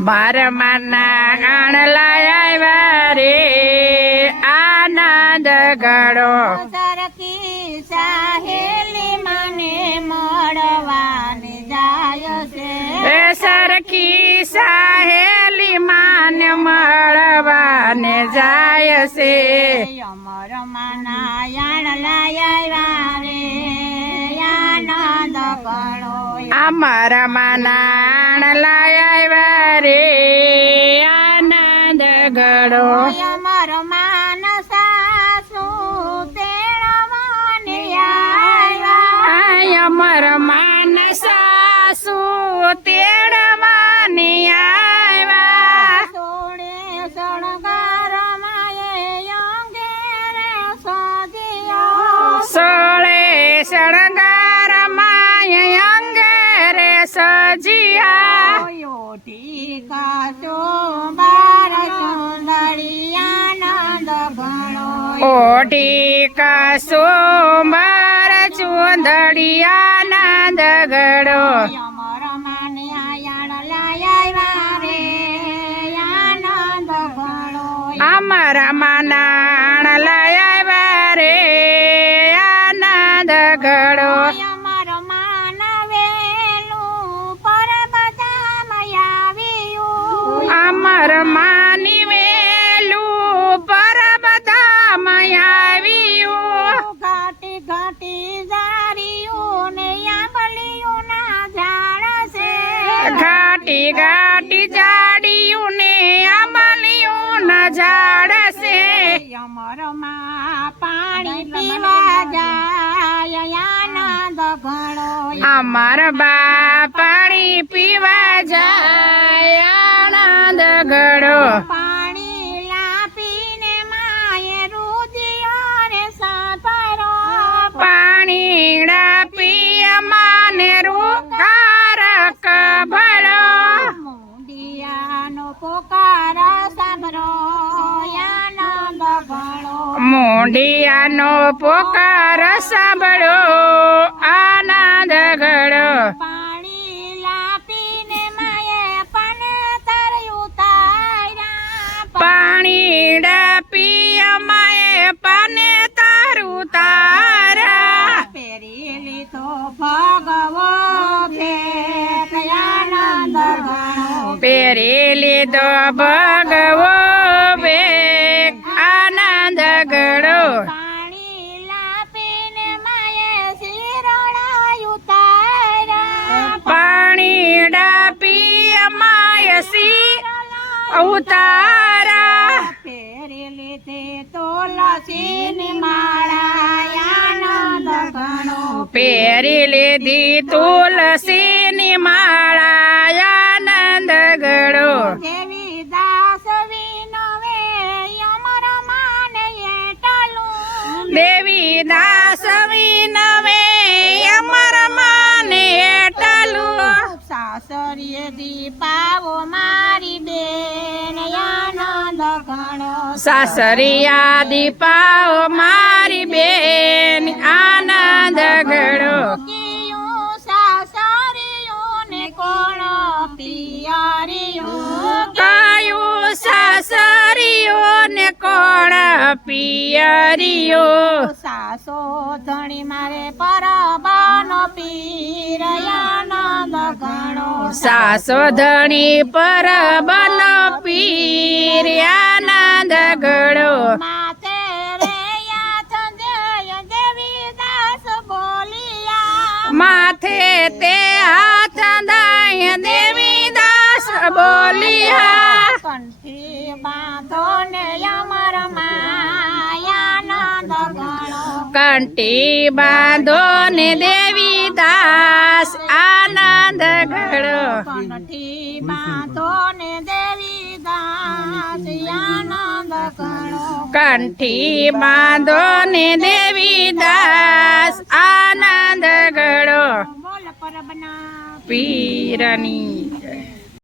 બારમાના આણલા આવ્યા રે આનંદ ગળો સરખી સાહેલી મને મળવાને જાય છે એ સરખી સાહેલી માને મળવાને જાય છે અમર માના આણલા આવ્યા રે આનંદ ગળો અમારા માના આણલા આવ્યા રે આનંદ ગળો અમર માન સાસુ તેડવાને આવ્યા અમર માન સાસુ તેડવાને આવ્યા સોળે શણગાર માયે અંગેરે સજ્યો સોળે શણગાર માય અંગરે સજિયા ટીકા બાર સુંદરી આનંદ ઘણો ઓઢી કસુંબર ચુંદડી આનંદ ગળો અમર માન્યા આવ્યા રે આનંદ ઘણો અમારા માનાણ લાયા રે આનંદ ગળો અમર માનવેલું પર બધામાં આવ્યું અમર માની વેલું પર બધામાં આવ્યું ઘાટી ઘાટી જારીયું ને આંબલીયું ના ઝાડ છે ઘાટી ઘાટી જાડિયું ને આંબલિયું ના ઝાડ છે અમરમાં પાણી પીવા જાય આનંદ ઘણો અમર બા પાણી પીવા જાય આનંદ ગળો પાણી લાપીને માએ રુધિયો ને સાપરો પાણી ડાપી માને રૂકારક ભળો મુંડિયાનો પોકાર સાંભળો આનંદ ઘણો મોંડિયાનો પોકાર સાંભળો આનંદ ગળો પાણી લાપીને માએ પણ તર્યું તાર્યા પાણી ડાપી અમાએ પાને તારું તારા પેરી લીધો ભગવો ભેટ આનંદ ઘણો પહેરી લીધો ભગવો બેગ આનંદ ગળો પાણી લાપીને માએ શિરોડાયું તાર્યા પાણી ડાપી અમાય સી ઉતારા પેરી લીધે તુલસીની માળા આનંદ ઘણો પહેરી લીધી તુલસીની માળા આનંદ ગળો દેવી દાસ વિનવે અમર માને એટલું દેવી દાસ વિનવે અમર માને એટલું સાસરીએ દીપાવો મારી બેન આનંદ ઘણો સાસરિયા દીપાઓ મારી બેન આનંદ ગળો કિયું સાસરિયું ને કોણ પિયરિયું કયું સાસરિયો ને કોણ પિયરિયો સાસો ધણી મારે પરબાનો પીર આનંદ ઘણો સાસો ધણી પર બન પીર આનંદ ગળો માતે રે યાથ જય દેવી દાસ બોલિયા માથે તે હાથ દાય દેવી દાસ બોલિયા કંઠી બાંધો ને અમર માયાનંદ ઘણો કંઠી બાંધો ને દેવી દાસ આનંદ ગળો કંઠી બાંધો ને દેવી દાસ આનંદ ઘણો કંઠી બાંધો ને દેવી દાસ આનંદ ગળો બોલ પરબના પીરની